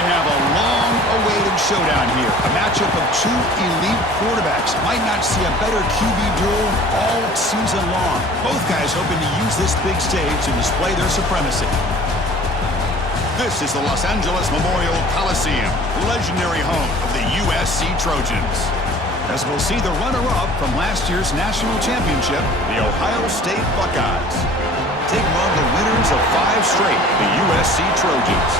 We have a long-awaited showdown here. A matchup of two elite quarterbacks. Might not see a better QB duel all season long. Both guys hoping to use this big stage to display their supremacy. This is the Los Angeles Memorial Coliseum, legendary home of the USC Trojans. As we'll see the runner-up from last year's national championship, the Ohio State Buckeyes. Taking on the winners of 5 straight, the USC Trojans.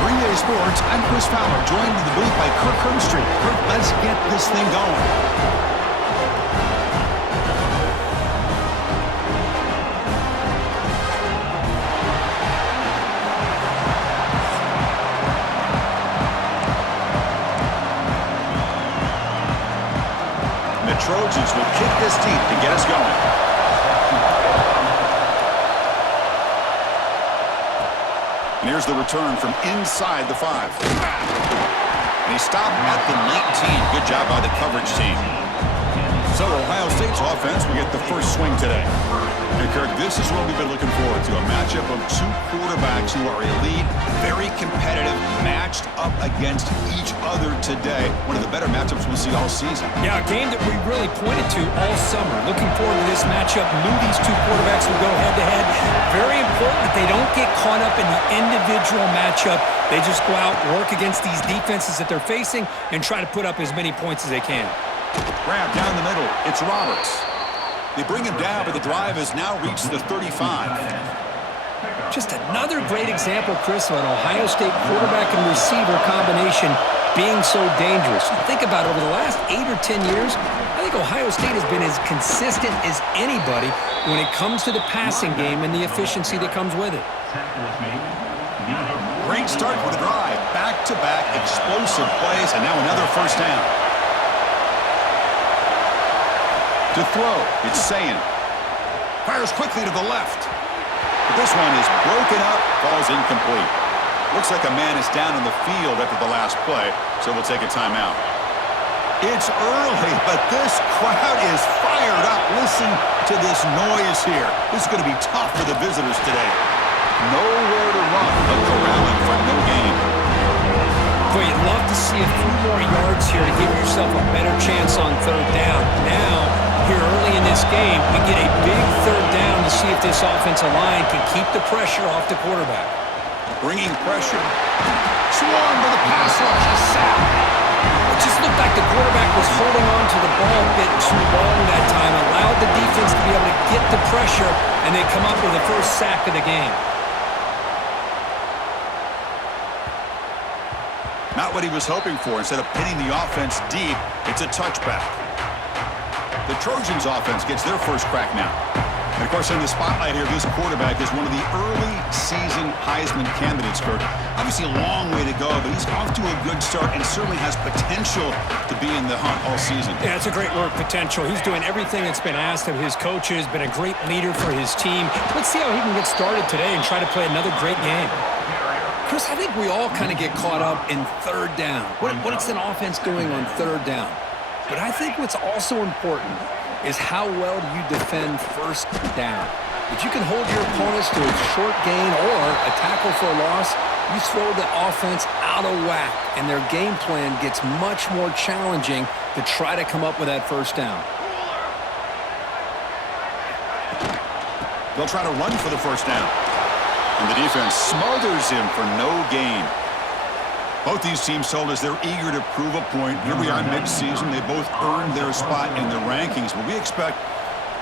Green Day Sports, I'm Chris Fowler, joined in the booth by Kirk Herbstreit. Kirk, let's get this thing going. The Trojans will kick this deep to get us going. And here's the return from inside the 5. And he stopped at the 19. Good job by the coverage team. So Ohio State's offense will get the first swing today. And Kirk, this is what we've been looking forward to. A matchup of two quarterbacks who are elite, very competitive, matched up against each other today. One of the better matchups we'll see all season. Yeah, a game that we really pointed to all summer. Looking forward to this matchup. Knew these two quarterbacks would go head-to-head. Very important that they don't get caught up in the individual matchup. They just go out, work against these defenses that they're facing, and try to put up as many points as they can. Grab down the middle. It's Roberts. They bring him down, but the drive has now reached the 35. Just another great example, Chris, of an Ohio State quarterback and receiver combination being so dangerous. Think about it, over the last 8 or 10 years, I think Ohio State has been as consistent as anybody when it comes to the passing game and the efficiency that comes with it. Great start for the drive. Back-to-back explosive plays, and now another first down. To throw, it's Sayin. Fires quickly to the left. But this one is broken up, falls incomplete. Looks like a man is down in the field after the last play, so we'll take a timeout. It's early, but this crowd is fired up. Listen to this noise here. This is going to be tough for the visitors today. Nowhere to run, but corralling for no gain. Boy, you'd love to see a few more yards here to give yourself a better chance on third down. Now, here early in this game, we get a big third down to see if this offensive line can keep the pressure off the quarterback. Bringing pressure. Swarm to the pass rush. A sack. It just looked like the quarterback was holding on to the ball a bit too long that time, allowed the defense to be able to get the pressure, and they come up with the first sack of the game. Not what he was hoping for. Instead of pinning the offense deep, it's a touchback. The Trojans' offense gets their first crack now. And, of course, in the spotlight here, this quarterback is one of the early season Heisman candidates, Kirk. Obviously a long way to go, but he's off to a good start and certainly has potential to be in the hunt all season. Yeah, it's a great word, potential. He's doing everything that's been asked of his coaches, been a great leader for his team. Let's see how he can get started today and try to play another great game. Chris, I think we all kind of get caught up in third down. What is an offense doing on third down? But I think what's also important is how well do you defend first down. If you can hold your opponents to a short gain or a tackle for a loss, you throw the offense out of whack, and their game plan gets much more challenging to try to come up with that first down. They'll try to run for the first down. And the defense smothers him for no gain. Both these teams told us they're eager to prove a point. Here we are mid-season. They both earned their spot in the rankings, but we expect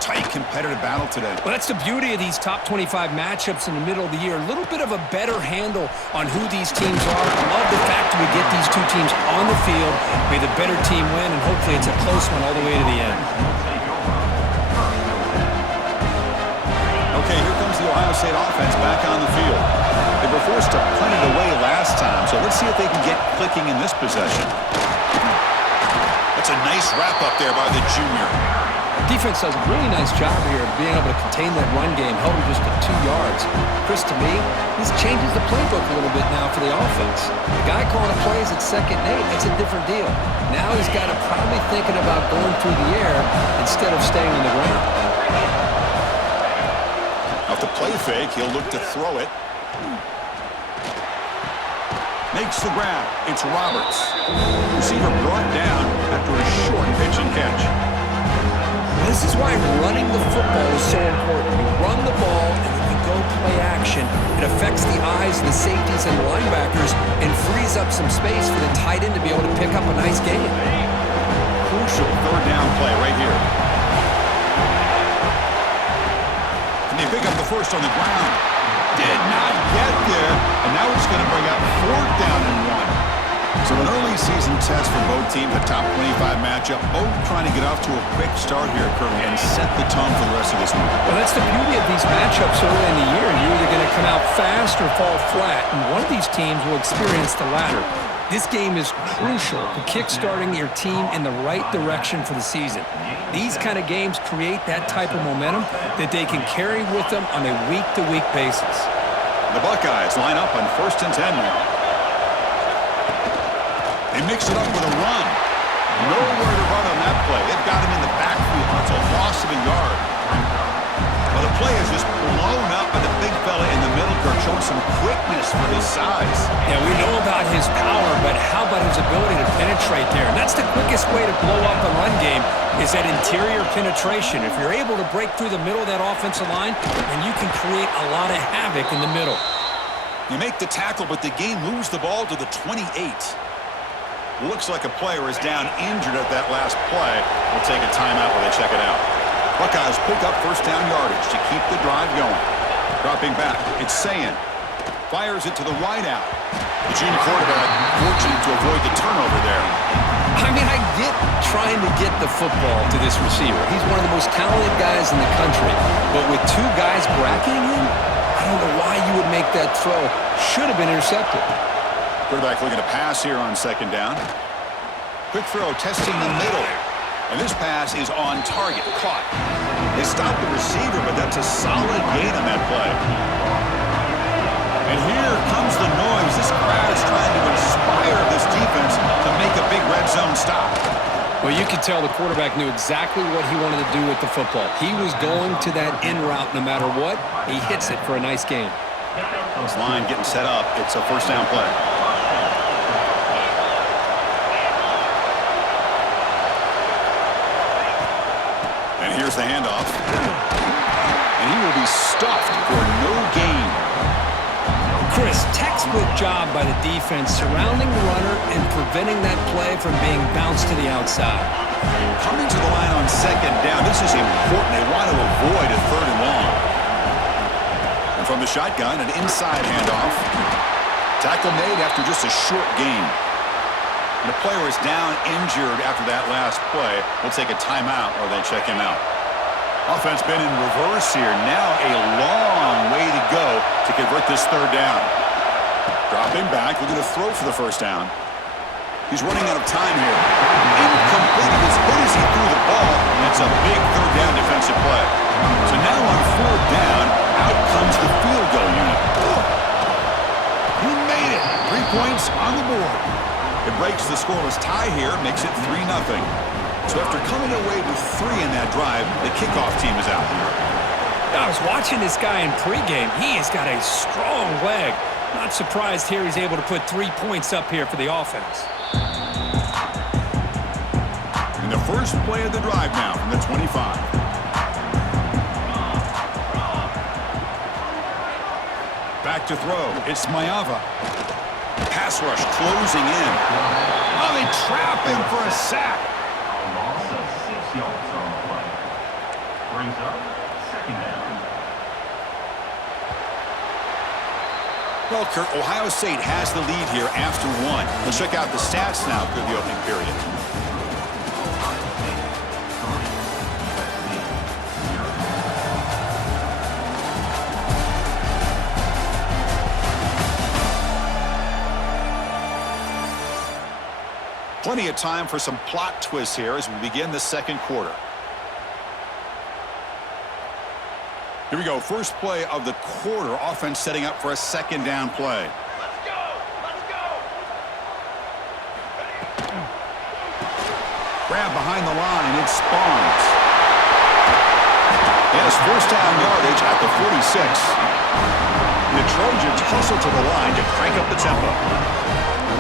tight competitive battle today. Well, that's the beauty of these top 25 matchups in the middle of the year. A little bit of a better handle on who these teams are. I love the fact that we get these two teams on the field. May the better team win, and hopefully it's a close one all the way to the end. Okay, here comes the Ohio State offense back on the field. They were forced to punt it away last time, so let's see if they can get clicking in this possession. That's a nice wrap-up there by the junior. Defense does a really nice job here of being able to contain that run game, held him just to 2 yards. Chris, to me, this changes the playbook a little bit now for the offense. The guy calling the plays at 2nd and 8, that's a different deal. Now he's got to probably thinking about going through the air instead of staying on the ground. Off the play fake, he'll look to throw it. Makes the grab. It's Roberts. Receiver brought down after a short pitch and catch. This is why running the football is so important. You run the ball and then you go play action. It affects the eyes of the safeties and linebackers and frees up some space for the tight end to be able to pick up a nice gain. Crucial third down play right here. And they pick up the first on the ground. Did not get there, and now it's going to bring up 4th down and 1. So an early season test for both teams, a top 25 matchup, both trying to get off to a quick start here, Curly, and set the tone for the rest of this week. Well, that's the beauty of these matchups early in the year. You're either going to come out fast or fall flat, and one of these teams will experience the latter. This game is crucial to kickstarting your team in the right direction for the season. These kind of games create that type of momentum that they can carry with them on a week-to-week basis. The Buckeyes line up on 1st and 10 now. They mix it up with a run. Nowhere to run on that play. They've got him in the backfield. That's a loss of a yard. Well, the play is just blown up by the big fella in the middle, Kirk, showing some quickness for his size. Yeah, we know about his power, but how about his ability to penetrate there? And that's the quickest way to blow up the run game is that interior penetration. If you're able to break through the middle of that offensive line, then you can create a lot of havoc in the middle. You make the tackle, but the game moves the ball to the 28. Looks like a player is down injured at that last play. We'll take a timeout while they check it out. Buckeyes pick up 1st down yardage to keep the drive going. Dropping back, it's Sayin. Fires it to the wideout. The junior quarterback fortunate to avoid the turnover there. I mean, I get trying to get the football to this receiver. He's one of the most talented guys in the country. But with 2 guys bracketing him, I don't know why you would make that throw. Should have been intercepted. Quarterback looking to pass here on 2nd down. Quick throw, testing the middle. And this pass is on target, caught. They stopped the receiver, but that's a solid gain on that play. And here comes the noise. This crowd is trying to inspire this defense to make a big red zone stop. Well, you could tell the quarterback knew exactly what he wanted to do with the football. He was going to that in route no matter what. He hits it for a nice gain. This line getting set up. It's a 1st down play. And here's the handoff. And he will be stuffed for no gain. Chris, textbook job by the defense surrounding the runner and preventing that play from being bounced to the outside. Coming to the line on 2nd down, this is important. They want to avoid a 3rd and long. And from the shotgun, an inside handoff. Tackle made after just a short gain. And the player is down injured after that last play. We'll take a timeout or they check him out. Offense been in reverse here. Now a long way to go to convert this 3rd down. Dropping back, looking to throw for the 1st down. He's running out of time here. Incomplete as good as he threw the ball. That's a big 3rd down defensive play. So now on 4th down, out comes the field goal unit. He made it. 3 points on the board. It breaks the scoreless tie here, makes it 3-0. So after coming away with 3 in that drive, the kickoff team is out. I was watching this guy in pregame. He has got a strong leg. Not surprised here he's able to put 3 points up here for the offense. And the first play of the drive now from the 25. Back to throw. It's Mayava. Pass rush closing in. Oh, they trap him for a sack. Loss of 6 yards on the play. Brings up 2nd down. Well, Kurt, Ohio State has the lead here after 1. Let's check out the stats now through the opening period. Plenty of time for some plot twists here as we begin the 2nd quarter. Here we go. First play of the quarter. Offense setting up for a 2nd down play. Let's go! Let's go! Grab behind the line. It spawns. He has 1st down yardage at the 46. The Trojans hustle to the line to crank up the tempo.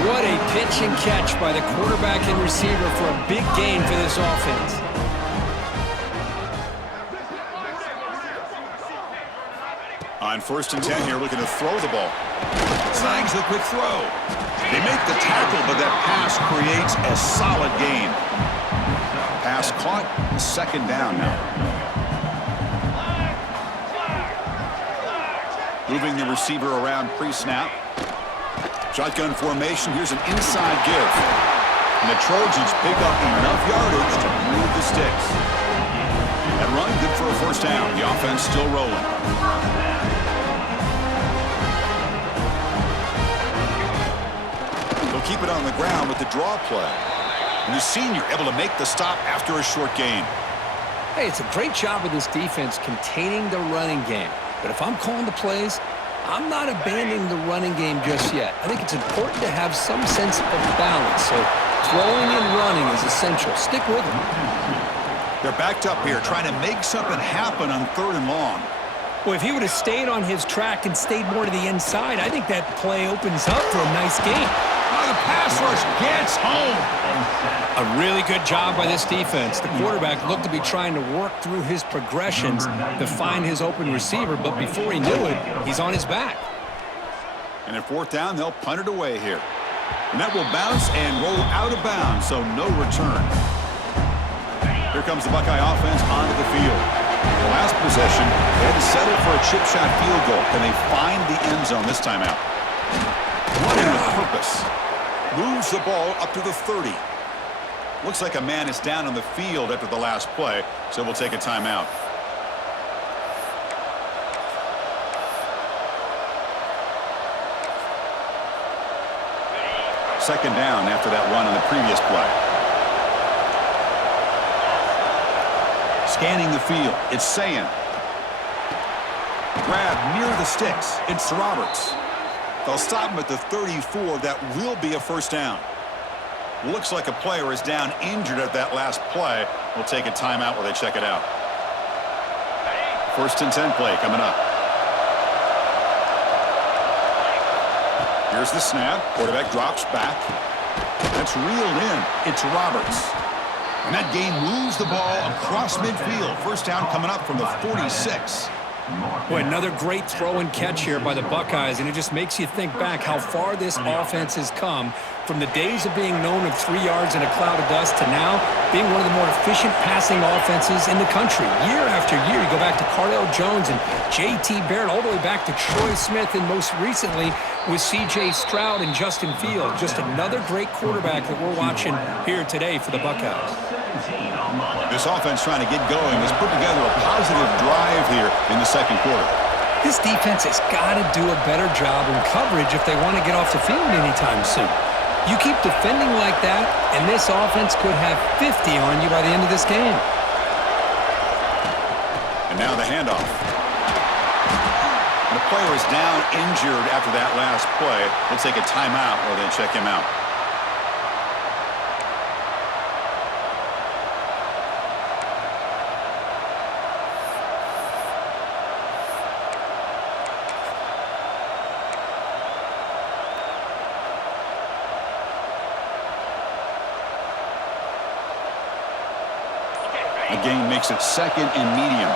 What a pitch and catch by the quarterback and receiver for a big gain for this offense. On 1st and 10 here, looking to throw the ball. Snags the quick throw. They make the tackle, but that pass creates a solid gain. Pass caught, 2nd down now. Moving the receiver around pre-snap. Shotgun formation. Here's an inside give. And the Trojans pick up enough yardage to move the sticks. That run, good for a 1st down. The offense still rolling. They'll keep it on the ground with the draw play. And the senior able to make the stop after a short gain. Hey, it's a great job of this defense containing the running game. But if I'm calling the plays, I'm not abandoning the running game just yet. I think it's important to have some sense of balance. So throwing and running is essential. Stick with them. They're backed up here, trying to make something happen on 3rd and long. Well, if he would have stayed on his track and stayed more to the inside, I think that play opens up for a nice game. Oh, the pass rush gets home. A really good job by this defense. The quarterback looked to be trying to work through his progressions to find his open receiver, but before he knew it, he's on his back. And at 4th down, they'll punt it away here. And that will bounce and roll out of bounds, so no return. Here comes the Buckeye offense onto the field. The last possession, they had to settle for a chip shot field goal. Can they find the end zone this time out? Running with purpose. Moves the ball up to the 30. Looks like a man is down on the field after the last play, so we'll take a timeout. Second down after that run on the previous play. Scanning the field, it's Sayin. Grab near the sticks, it's Roberts. They'll stop him at the 34. That will be a 1st down. Looks like a player is down injured at that last play. We'll take a timeout while they check it out. 1st and 10 play coming up. Here's the snap. Quarterback drops back. That's reeled in. It's Roberts. And that game moves the ball across midfield. 1st down coming up from the 46. Boy, another great throw and catch here by the Buckeyes, and it just makes you think back how far this offense has come from the days of being known of 3 yards in a cloud of dust to now being one of the more efficient passing offenses in the country. Year after year, you go back to Cardell Jones and J.T. Barrett, all the way back to Troy Smith, and most recently with C.J. Stroud and Justin Fields. Just another great quarterback that we're watching here today for the Buckeyes. This offense trying to get going has put together a positive drive here in the 2nd quarter. This defense has got to do a better job in coverage if they want to get off the field anytime soon. You keep defending like that, and this offense could have 50 on you by the end of this game. And now the handoff. And the player is down injured after that last play. We'll take a timeout while they check him out. The game makes it 2nd and medium.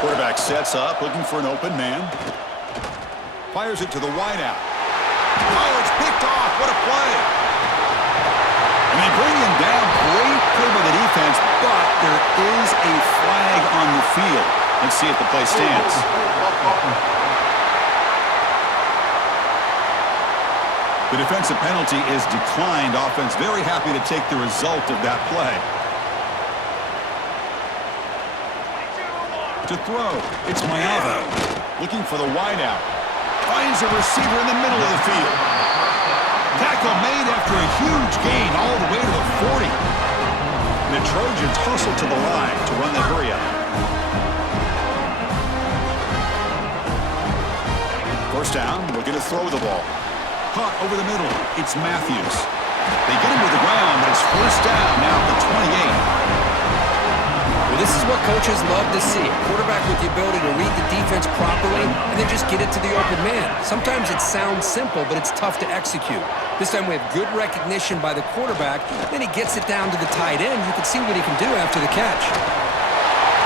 Quarterback sets up, looking for an open man. Fires it to the wideout. Oh, it's picked off. What a play. And they bring him down. Great play by the defense, but there is a flag on the field. Let's see if the play stands. The defensive penalty is declined. Offense very happy to take the result of that play. To throw, it's Mayava. Looking for the wideout. Finds a receiver in the middle of the field. Tackle made after a huge gain all the way to the 40. And the Trojans hustle to the line to run the hurry up. 1st down, looking to throw the ball. Caught over the middle. It's Matthews. They get him to the ground, but it's 1st down now at the 28. The This is what coaches love to see. A quarterback with the ability to read the defense properly and then just get it to the open man. Sometimes it sounds simple, but it's tough to execute. This time we have good recognition by the quarterback. Then he gets it down to the tight end. You can see what he can do after the catch.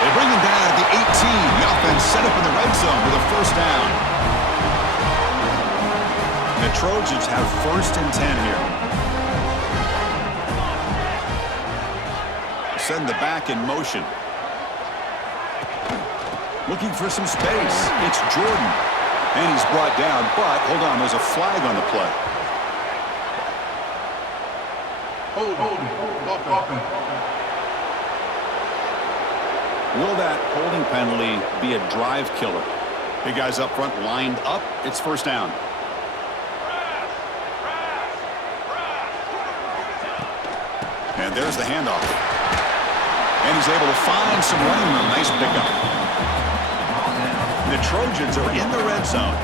They bring him down at the 18. The offense set up in the red zone with a first down. The Trojans have 1st and 10 here. Send the back in motion. Looking for some space. It's Jordan. And he's brought down, but hold on, there's a flag on the play. Will that holding penalty be a drive killer? Big guys up front lined up. It's first down. And there's the handoff. And he's able to find some running room. Nice pickup. The Trojans are in the red zone.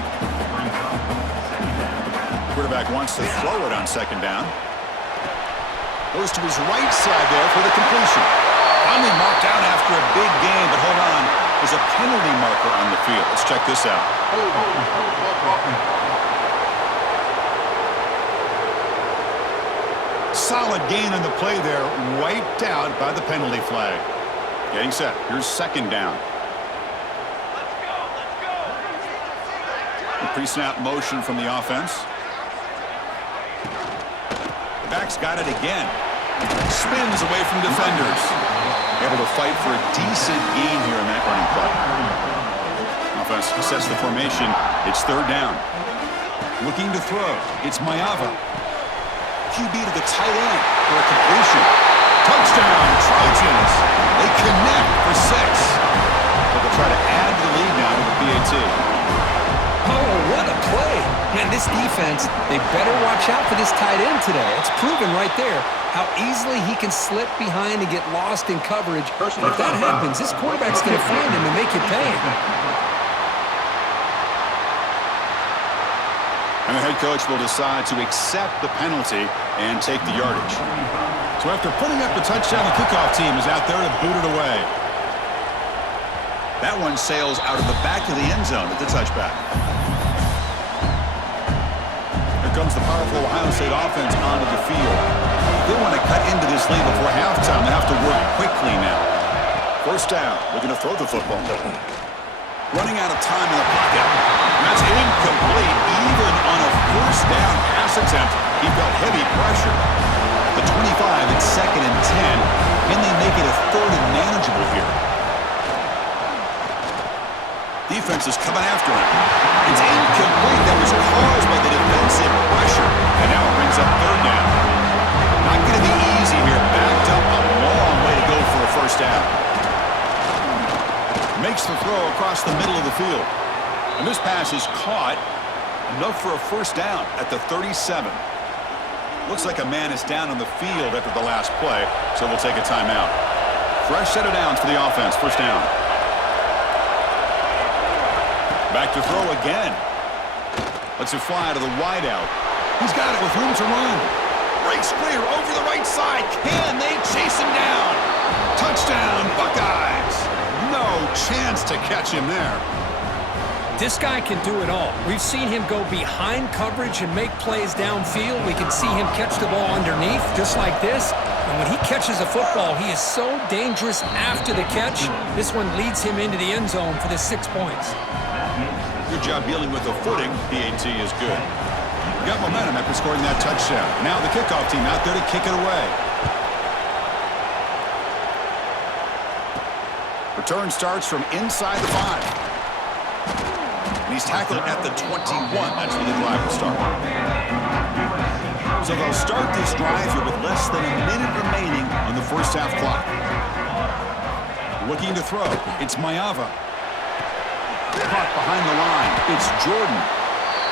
Quarterback wants to throw it on 2nd down. Goes to his right side there for the completion. Finally marked out after a big game, but hold on. There's a penalty marker on the field. Let's check this out. Solid gain on the play there, wiped out by the penalty flag. Getting set. Here's 2nd down. Pre-snap motion from the offense. The back's got it again. Spins away from defenders. Able to fight for a decent gain here in that running play. Offense sets the formation. It's 3rd down. Looking to throw. It's Mayava. QB to the tight end for a completion. Touchdown, Trojans. They connect for 6. But they'll try to add to the lead now with the PAT. Oh, what a play. Man, this defense, they better watch out for this tight end today. It's proven right there how easily he can slip behind and get lost in coverage. And if that happens, this quarterback's going to find him and make you pay. And the head coach will decide to accept the penalty and take the yardage. So after putting up the touchdown, the kickoff team is out there to boot it away. That one sails out of the back of the end zone at the touchback. Here comes the powerful Ohio State offense onto the field. They want to cut into this lead before halftime. They have to work quickly now. First down, looking to throw the football. Running out of time in the pocket. That's incomplete. Even on a first down pass attempt, he felt heavy pressure. The 25, it's 2nd and 10. Can they make it a 3rd and manageable here? Defense is coming after him. It's incomplete. That was caused by the defensive pressure. And now it brings up 3rd down. Not going to be easy here. Backed up a long way to go for a first down. Makes the throw across the middle of the field. And this pass is caught. Enough for a first down at the 37. Looks like a man is down on the field after the last play, so we'll take a timeout. Fresh set of downs for the offense. First down. Back to throw again. Lets it fly to the wideout. He's got it with room to run. Breaks clear over the right side. Can they chase him down? Touchdown, Buckeyes. No chance to catch him there. This guy can do it all. We've seen him go behind coverage and make plays downfield. We can see him catch the ball underneath, just like this. And when he catches a football, he is so dangerous after the catch. This one leads him into the end zone for the 6 points. Good job dealing with the footing. PAT is good. Got momentum after scoring that touchdown. Now the kickoff team out there to kick it away. Return starts from inside the 5. And he's tackled at the 21. That's where the drive will start. So they'll start this drive here with less than a minute remaining on the first half clock. Looking to throw. It's Mayava. Caught behind the line. It's Jordan.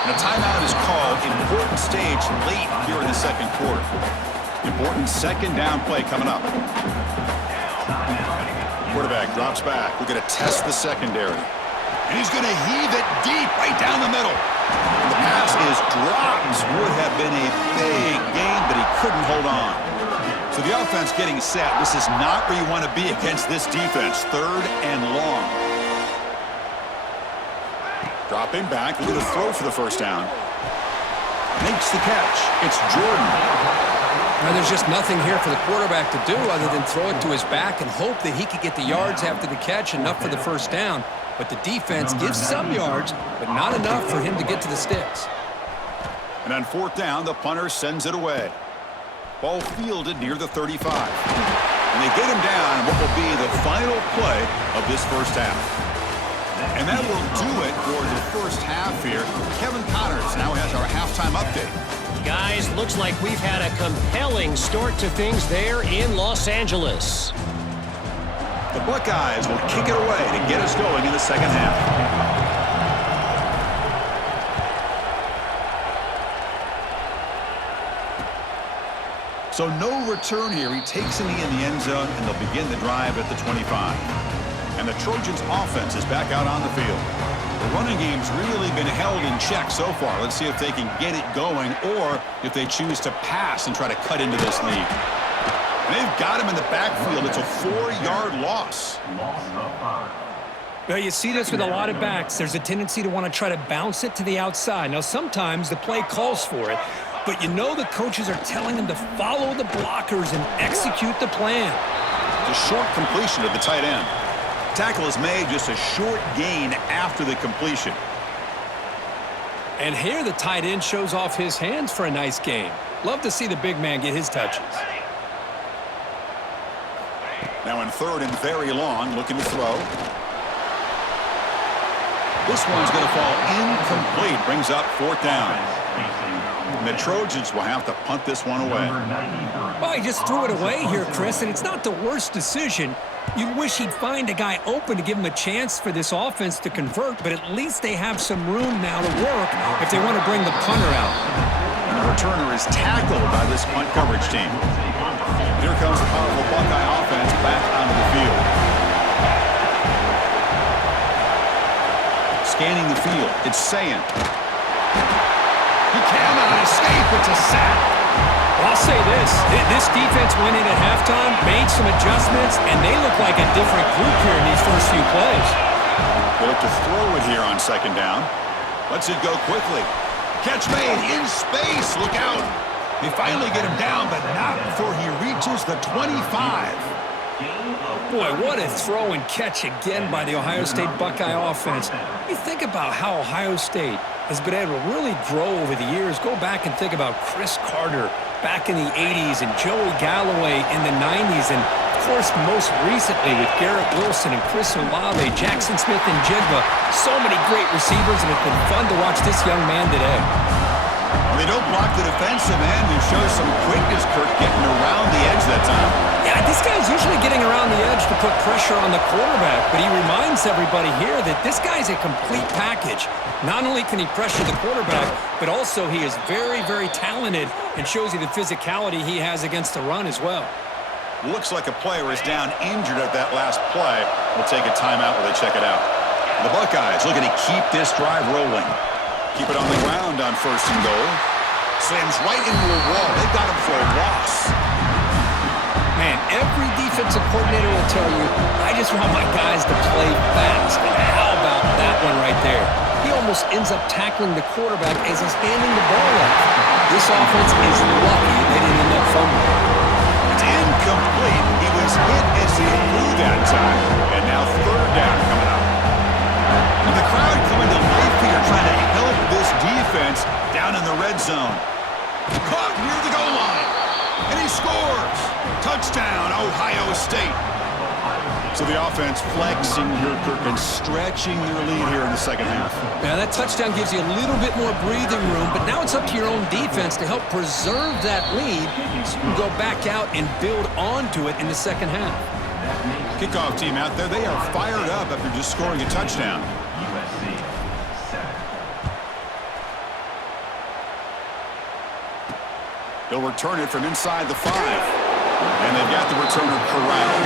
And a timeout is called. Important stage late here in the second quarter. Important 2nd down play coming up. Quarterback drops back. We're going to test the secondary. And he's going to heave it deep right down the middle. And the pass is dropped. Would have been a big gain, but he couldn't hold on. So the offense getting set. This is not where you want to be against this defense. 3rd and long. Dropping back, looking to throw for the first down. Makes the catch. It's Jordan. Now there's just nothing here for the quarterback to do other than throw it to his back and hope that he could get the yards after the catch, enough for the first down. But the defense gives some yards, but not enough for him to get to the sticks. And on 4th down, the punter sends it away. Ball fielded near the 35. And they get him down in what will be the final play of this first half. And that will do it for the first half here. Kevin Connors now has our halftime update. Guys, looks like we've had a compelling start to things there in Los Angeles. The Buckeyes will kick it away to get us going in the second half. So no return here. He takes in the end zone, and they'll begin the drive at the 25. And the Trojans' offense is back out on the field. The running game's really been held in check so far. Let's see if they can get it going or if they choose to pass and try to cut into this lead. And they've got him in the backfield. It's a 4-yard loss. Well, you see this with a lot of backs. There's a tendency to want to try to bounce it to the outside. Now, sometimes the play calls for it, but you know the coaches are telling them to follow the blockers and execute the plan. The short completion of the tight end. Tackle is made, just a short gain after the completion. And here the tight end shows off his hands for a nice game. Love to see the big man get his touches. Now in 3rd and very long, looking to throw. This one's going to fall incomplete. Brings up 4th down. And the Trojans will have to punt this one away. Well, he just threw it away here, Chris, and it's not the worst decision. You wish he'd find a guy open to give him a chance for this offense to convert, but at least they have some room now to work if they want to bring the punter out. And the returner is tackled by this punt coverage team. Here comes the powerful Buckeye offense back onto the field. Scanning the field, it's Sayin. He cannot escape, it's a sack. Well, I'll say this defense went in at halftime, made some adjustments, and they look like a different group here in these first few plays. They look to throw it here on 2nd down. Lets it go quickly. Catch made in space, look out. They finally get him down, but not before he reaches the 25. Boy, what a throw and catch again by the Ohio State Buckeye offense. You think about how Ohio State has been able to really grow over the years. Go back and think about Chris Carter back in the 80s and Joey Galloway in the 90s. And, of course, most recently with Garrett Wilson and Chris Olave, Jackson Smith and Jigba. So many great receivers, and it's been fun to watch this young man today. They don't block the defensive end and show some quickness, Kirk, getting around the edge that time. Yeah, this guy's usually getting around the edge to put pressure on the quarterback, but he reminds everybody here that this guy's a complete package. Not only can he pressure the quarterback, but also he is very, very talented and shows you the physicality he has against the run as well. Looks like a player is down injured at that last play. We'll take a timeout while they check it out. The Buckeyes looking to keep this drive rolling. Keep it on the ground on 1st and goal. Slams right into a wall. They've got him for a loss. Man, every defensive coordinator will tell you, I just want my guys to play fast. And how about that one right there? He almost ends up tackling the quarterback as he's handing the ball off. This offense is lucky they didn't end up fumbling. It's incomplete. He was hit as he threw that time. And now 3rd down coming up. And the crowd coming to life here trying to help this defense down in the red zone. Caught near the goal line. And he scores. Touchdown, Ohio State. So the offense flexing here, Kirk, and stretching their lead here in the second half. Now that touchdown gives you a little bit more breathing room, but now it's up to your own defense to help preserve that lead so you can go back out and build onto it in the second half. Kickoff team out there, they are fired up after just scoring a touchdown. USC 7. They'll return it from inside the 5. And they've got the returner corralled.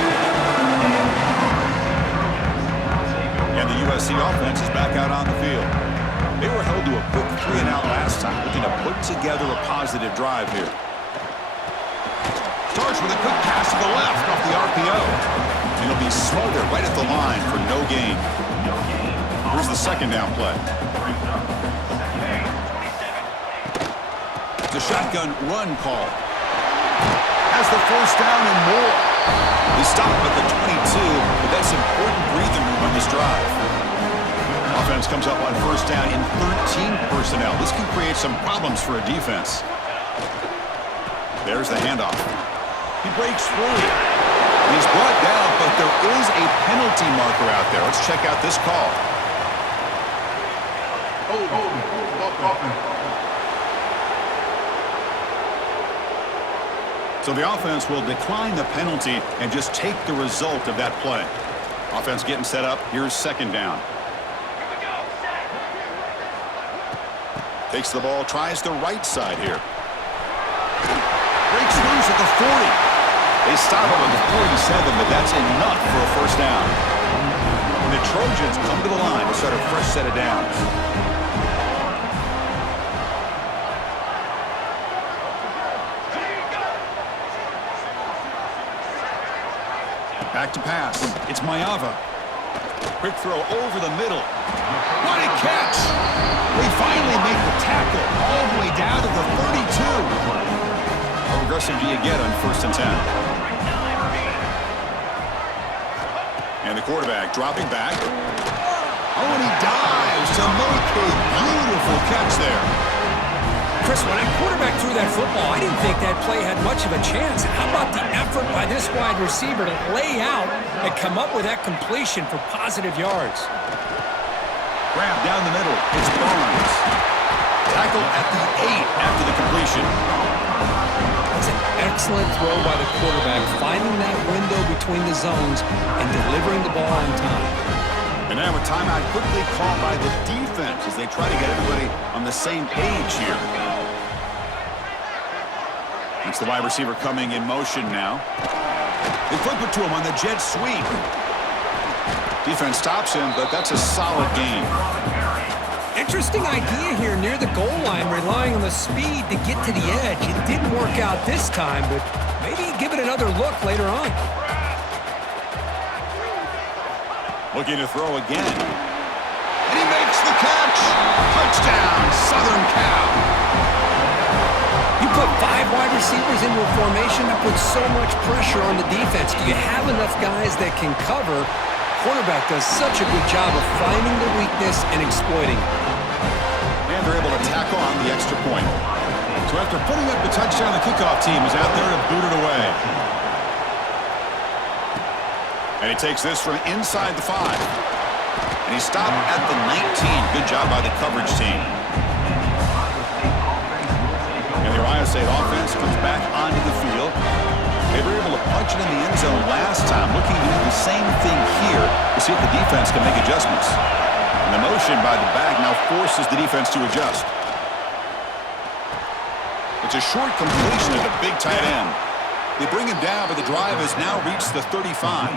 And the USC offense is back out on the field. They were held to a quick 3-and-out last time, looking to put together a positive drive here. Starts with a quick pass to the left off the RPO. And he'll be smothered right at the line for no gain. Here's the second down play. The shotgun run call. Has the first down and more. They stop him at the 22, but that's important breathing room on this drive. Offense comes up on first down in 13 personnel. This can create some problems for a defense. There's the handoff. He breaks free. He's brought down, but there is a penalty marker out there. Let's check out this call. So the offense will decline the penalty and just take the result of that play. Offense getting set up. Here's second down. Takes the ball, tries the right side here. Breaks loose at the 40. They stop him at the 47, but that's enough for a first down. And the Trojans come to the line to start a fresh set of downs. Back to pass. It's Mayava. Quick throw over the middle. What a catch! They finally make the tackle all the way down to the 32. How aggressive do you get on 1st and 10? And the quarterback dropping back. Oh, and he dives to make a beautiful catch there. Chris, when that quarterback threw that football, I didn't think that play had much of a chance. How about the effort by this wide receiver to lay out and come up with that completion for positive yards? Grab down the middle. It's Barnes. Tackle at the 8 after the completion. That's an excellent throw by the quarterback, finding that window between the zones and delivering the ball on time. And now a timeout quickly called by the defense as they try to get everybody on the same page here. It's the wide receiver coming in motion now. They flip it to him on the jet sweep. Defense stops him, but that's a solid gain. Interesting idea here near the goal line, relying on the speed to get to the edge. It didn't work out this time, but maybe give it another look later on. Looking to throw again. And he makes the catch. Touchdown, Southern Cal. You put 5 wide receivers into a formation that puts so much pressure on the defense. Do you have enough guys that can cover? Quarterback does such a good job of finding the weakness and exploiting it. And they're able to tack on the extra point. So after putting up the touchdown, the kickoff team is out there to boot it away. And he takes this from inside the 5. And he stopped at the 19. Good job by the coverage team. And the Ohio State offense comes back onto the field. They were able to punch it in the end zone last time, looking to do the same thing here to see if the defense can make adjustments. And the motion by the back now forces the defense to adjust. It's a short completion of the big tight end. They bring him down, but the drive has now reached the 35.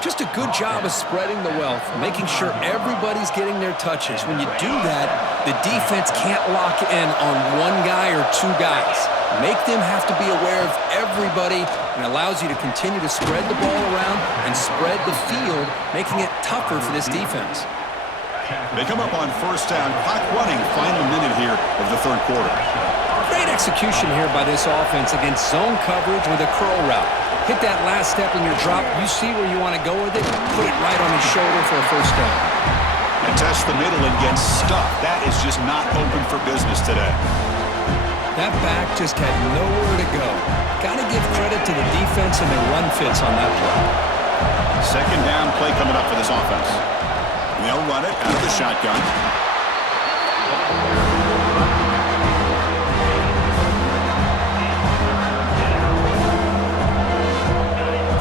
Just a good job of spreading the wealth, making sure everybody's getting their touches. When you do that, the defense can't lock in on one guy or 2 guys. Make them have to be aware of everybody, and allows you to continue to spread the ball around and spread the field, making it tougher for this defense. They come up on first down, clock running, final minute here of the 3rd quarter. Great execution here by this offense against zone coverage with a curl route. Hit that last step in your drop. You see where you want to go with it. Put it right on his shoulder for a first down. And test the middle and get stuffed. That is just not open for business today. That back just had nowhere to go. Got to give credit to the defense and their run fits on that play. Second down play coming up for this offense. And they'll run it out of the shotgun.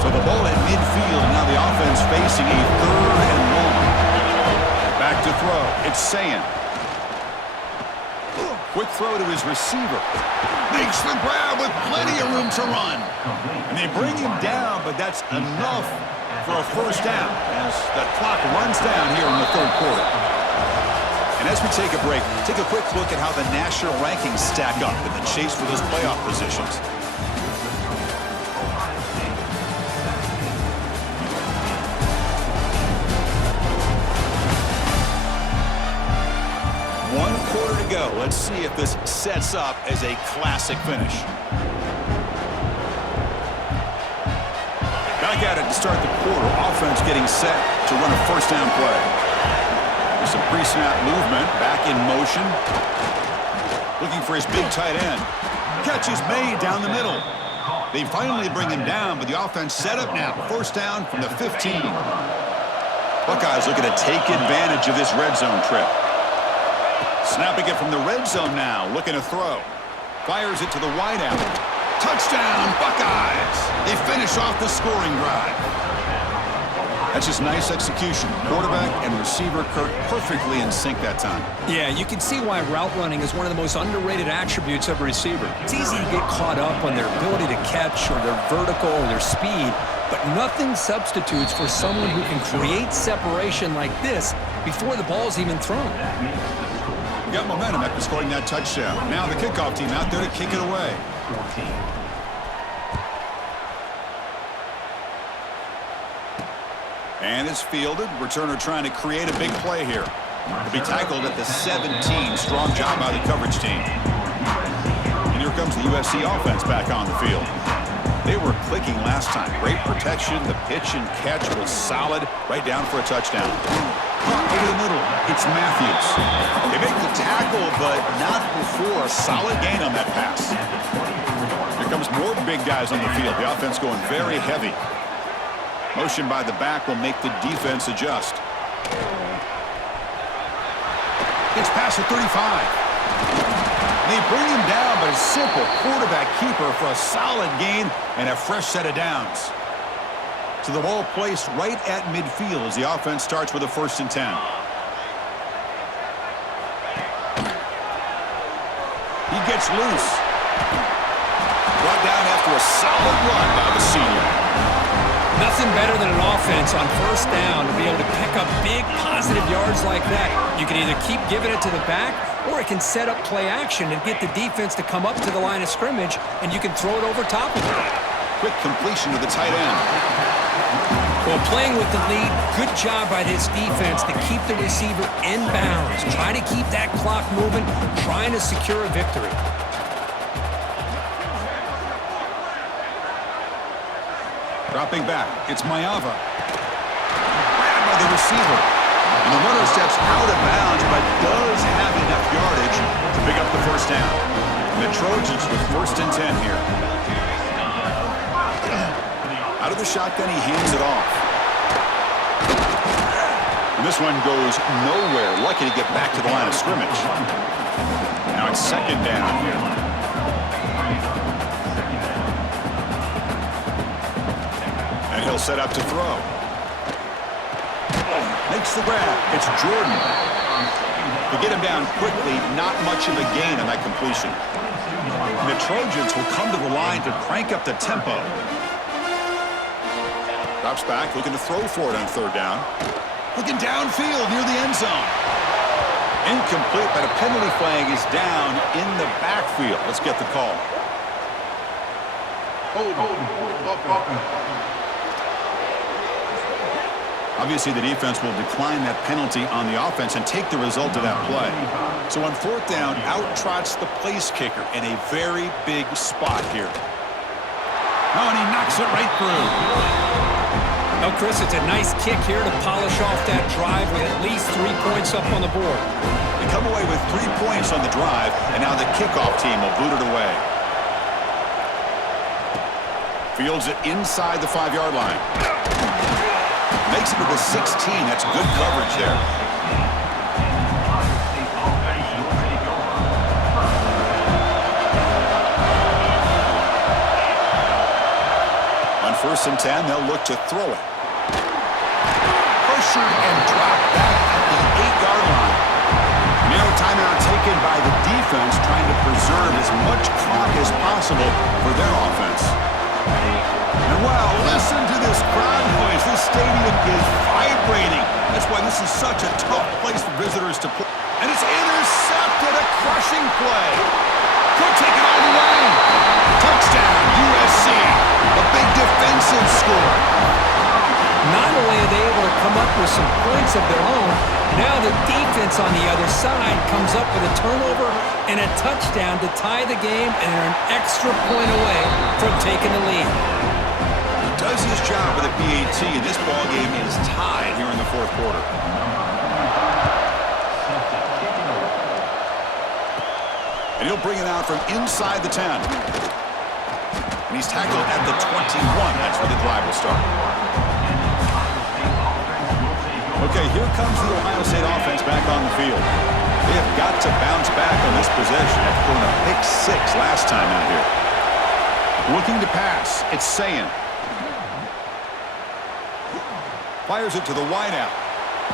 So the ball at midfield, and now the offense facing a 3rd and long. Back to throw. It's Sayan. Quick throw to his receiver. Makes the grab with plenty of room to run. And they bring him down, but that's enough for a first down as the clock runs down here in the 3rd quarter. And as we take a break, take a quick look at how the national rankings stack up in the chase for those playoff positions. Let's see if this sets up as a classic finish. Back at it to start the quarter. Offense getting set to run a first down play. There's some pre-snap movement. Back in motion. Looking for his big tight end. Catch is made down the middle. They finally bring him down, but the offense set up now. First down from the 15. Buckeyes looking to take advantage of this red zone trip. Snapping it from the red zone now. Looking to throw. Fires it to the wideout. Touchdown, Buckeyes! They finish off the scoring drive. That's just nice execution. Quarterback and receiver Kirk perfectly in sync that time. Yeah, you can see why route running is one of the most underrated attributes of a receiver. It's easy to get caught up on their ability to catch or their vertical or their speed, but nothing substitutes for someone who can create separation like this before the ball's even thrown. Got momentum after scoring that touchdown. Now the kickoff team out there to kick it away. 14. And it's fielded. Returner trying to create a big play here. He'll be tackled at the 17. Strong job by the coverage team. And here comes the USC offense back on the field. They were clicking last time. Great protection. The pitch and catch was solid. Right down for a touchdown. Caught over the middle. It's Matthews. They make the tackle, but not before a solid gain on that pass. Here comes more big guys on the field. The offense going very heavy. Motion by the back will make the defense adjust. It's past the 35. They bring him down, but a simple quarterback keeper for a solid gain and a fresh set of downs. So the ball placed right at midfield as the offense starts with a 1st and 10. He gets loose. Brought down after a solid run by the senior. Nothing better than an offense on 1st down to be able to pick up big positive yards like that. You can either keep giving it to the back, or it can set up play action and get the defense to come up to the line of scrimmage, and you can throw it over top of it. Quick completion to the tight end. Well, playing with the lead, good job by this defense to keep the receiver in bounds. Try to keep that clock moving, trying to secure a victory. Dropping back, it's Mayava. Grabbed by the receiver. And the runner steps out of bounds, but does have enough yardage to pick up the 1st down. And the Trojans with 1st and 10 here. Out of the shotgun, he hands it off. And this one goes nowhere. Lucky to get back to the line of scrimmage. Now it's 2nd down here. He'll set up to throw. Makes the grab. It's Jordan. To get him down quickly, not much of a gain on that completion. And the Trojans will come to the line to crank up the tempo. Drops back, looking to throw for it on 3rd down. Looking downfield near the end zone. Incomplete, but a penalty flag is down in the backfield. Let's get the call. Obviously, the defense will decline that penalty on the offense and take the result of that play. So on 4th down, out trots the place kicker in a very big spot here. Oh, and he knocks it right through. Well, Chris, it's a nice kick here to polish off that drive with at least 3 points up on the board. They come away with 3 points on the drive, and now the kickoff team will boot it away. Fields it inside the 5-yard line. Makes it to the 16. That's good coverage there. On 1st and 10, they'll look to throw it. Pressured and dropped back at the 8-yard line. Now timeout taken by the defense, trying to preserve as much clock as possible for their offense. And wow, listen to this crowd noise. This stadium is vibrating. That's why this is such a tough place for visitors to play. And it's intercepted, a crushing play. Could take it all the way. Touchdown, USC. A big defensive score. Not only are they able to come up with some points of their own. Now the defense on the other side comes up with a turnover and a touchdown to tie the game, and they're an extra point away from taking the lead. He does his job with a PAT, and this ball game is tied here in the fourth quarter. And he'll bring it out from inside the 10. And he's tackled at the 21. That's where the drive will start. Okay, here comes the Ohio State offense back on the field. They have got to bounce back on this possession after throwing a pick 6 last time out here. Looking to pass, it's Sayin. Fires it to the wideout.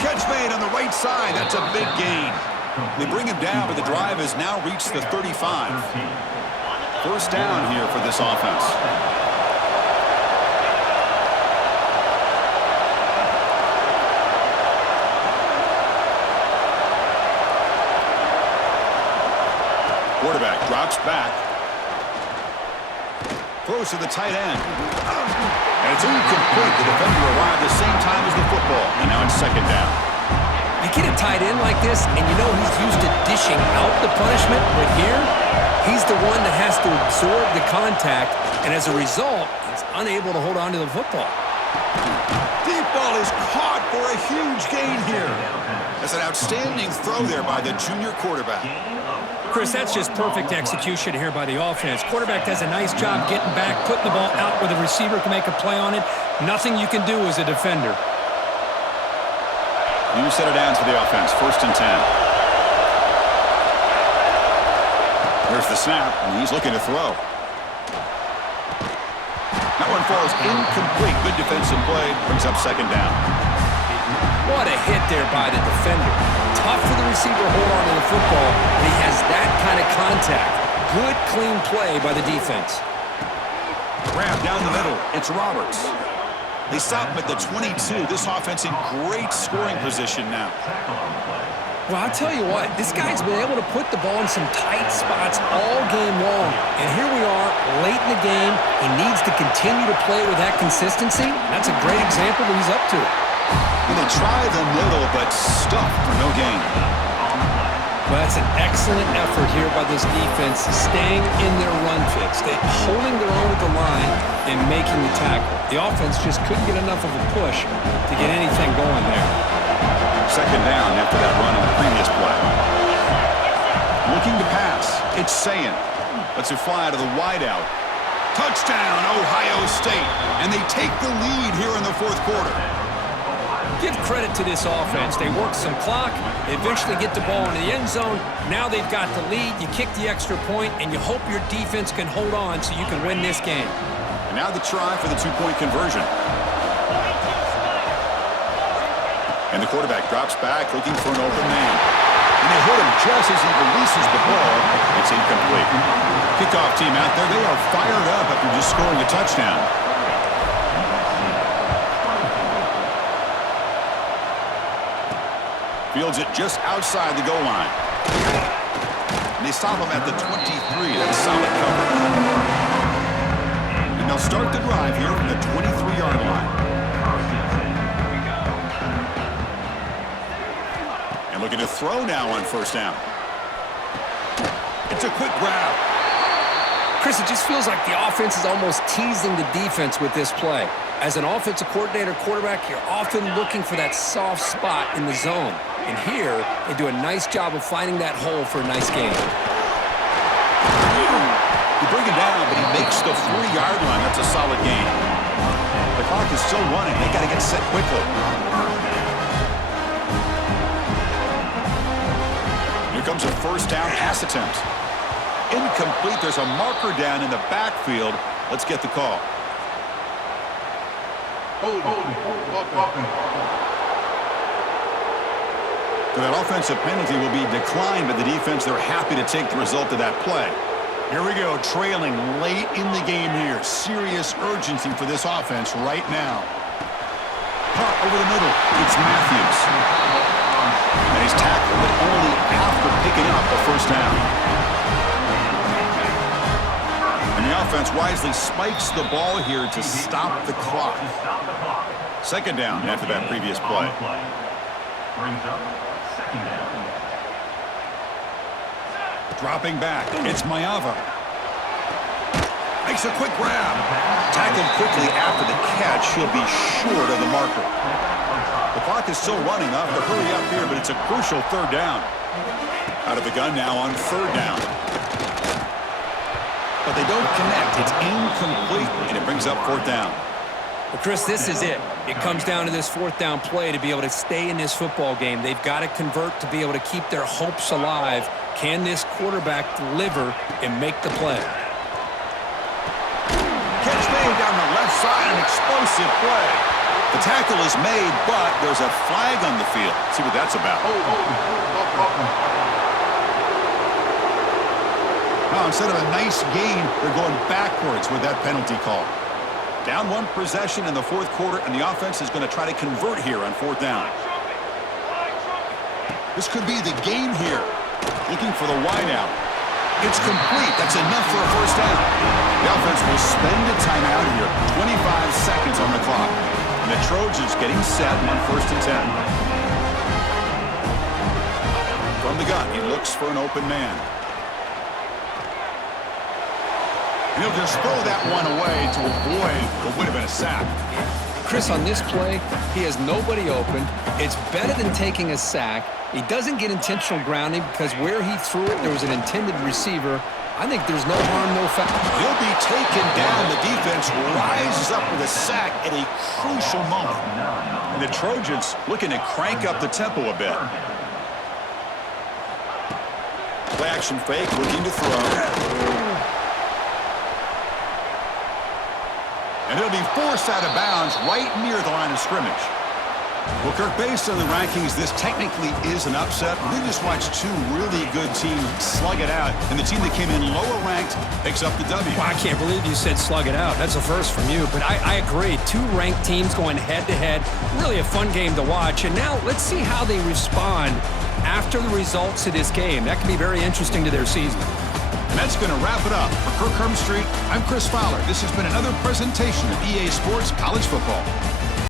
Catch made on the right side. That's a big gain. They bring him down, but the drive has now reached the 35. First down here for this offense. Quarterback drops back. Throws to the tight end. And it's incomplete. The defender arrived the same time as the football. And now it's second down. You get a tight end like this, and you know he's used to dishing out the punishment, but here, he's the one that has to absorb the contact, and as a result, he's unable to hold on to the football. Deep ball is caught for a huge gain here. That's an outstanding throw there by the junior quarterback. Chris, that's just perfect execution here by the offense. Quarterback does a nice job getting back, putting the ball out where the receiver can make a play on it. Nothing you can do as a defender. New set of downs for the offense. First and 10. There's the snap, and he's looking to throw. That one falls incomplete. Good defensive play. Brings up second down. What a hit there by the defender. Tough for the receiver to hold on to the football, but he has that kind of contact. Good, clean play by the defense. Grab down the middle. It's Roberts. They stop him at the 22. This offense in great scoring position now. Well, I'll tell you what, this guy's been able to put the ball in some tight spots all game long. And here we are, late in the game. He needs to continue to play with that consistency. That's a great example that he's up to it. And they try the middle, but stuff for no gain. Well, that's an excellent effort here by this defense, staying in their run fix. They're holding their own with the line and making the tackle. The offense just couldn't get enough of a push to get anything going there. Second down after that run on the previous play. Looking to pass. It's Sayin. Lets it fly to the wideout. Touchdown, Ohio State. And they take the lead here in the fourth quarter. Give credit to this offense. They work some clock. They eventually get the ball into the end zone. Now they've got the lead. You kick the extra point, and you hope your defense can hold on so you can win this game. And now the try for the two-point conversion. And the quarterback drops back looking for an open man. And they hit him just as he releases the ball. It's incomplete. Kickoff team out there. They are fired up after just scoring a touchdown. Fields it just outside the goal line. And they stop him at the 23. That's solid coverage. And they'll start the drive here from the 23-yard line. And looking to throw now on first down. It's a quick grab. Chris, it just feels like the offense is almost teasing the defense with this play. As an offensive coordinator quarterback, you're often looking for that soft spot in the zone. And here, they do a nice job of finding that hole for a nice gain. You bring him down, but he makes the 3-yard line. That's a solid gain. The clock is still running. They got to get set quickly. Here comes a first down pass attempt. Incomplete. There's a marker down in the backfield. Let's get the call. So that offensive penalty will be declined by the defense. They're happy to take the result of that play. Here we go, trailing late in the game here. Serious urgency for this offense right now. Caught over the middle. It's Matthews. And he's tackled, but only after picking up the first down. And the offense wisely spikes the ball here to stop the clock. Second down after that previous play. Brings up second down. Dropping back. It's Mayava. Makes a quick grab. Tackled quickly after the catch. He'll be short of the marker. The clock is still running. Off to hurry up here, but it's a crucial third down. Out of the gun now on third down. But they don't connect. It's incomplete, and it brings up fourth down. Well, Chris, this is it. It comes down to this fourth down play to be able to stay in this football game. They've got to convert to be able to keep their hopes alive. Can this quarterback deliver and make the play? Catch made down the left side, an explosive play. The tackle is made, but there's a flag on the field. See what that's about. Now, instead of a nice gain, they're going backwards with that penalty call. Down one possession in the fourth quarter, and the offense is going to try to convert here on fourth down. This could be the game here. Looking for the wideout. It's complete. That's enough for a first down. The offense will spend a timeout here. 25 seconds on the clock. And the Trojans getting set on first and 10. From the gun, he looks for an open man. And he'll just throw that one away to avoid what would have been a sack. Chris, on this play, he has nobody open. It's better than taking a sack. He doesn't get intentional grounding because where he threw it, there was an intended receiver. I think there's no harm, no foul. He'll be taken down. The defense rises up with a sack at a crucial moment. And the Trojans looking to crank up the tempo a bit. Play action fake, looking to throw. And he'll be forced out of bounds right near the line of scrimmage. Well, Kirk, based on the rankings, this technically is an upset. We just watched two really good teams slug it out, and the team that came in lower ranked picks up the W. Well, I can't believe you said slug it out. That's a first from you, but I agree. Two ranked teams going head-to-head. Really a fun game to watch. And now let's see how they respond after the results of this game. That could be very interesting to their season. And that's going to wrap it up. For Kirk Street, I'm Chris Fowler. This has been another presentation of EA Sports College Football.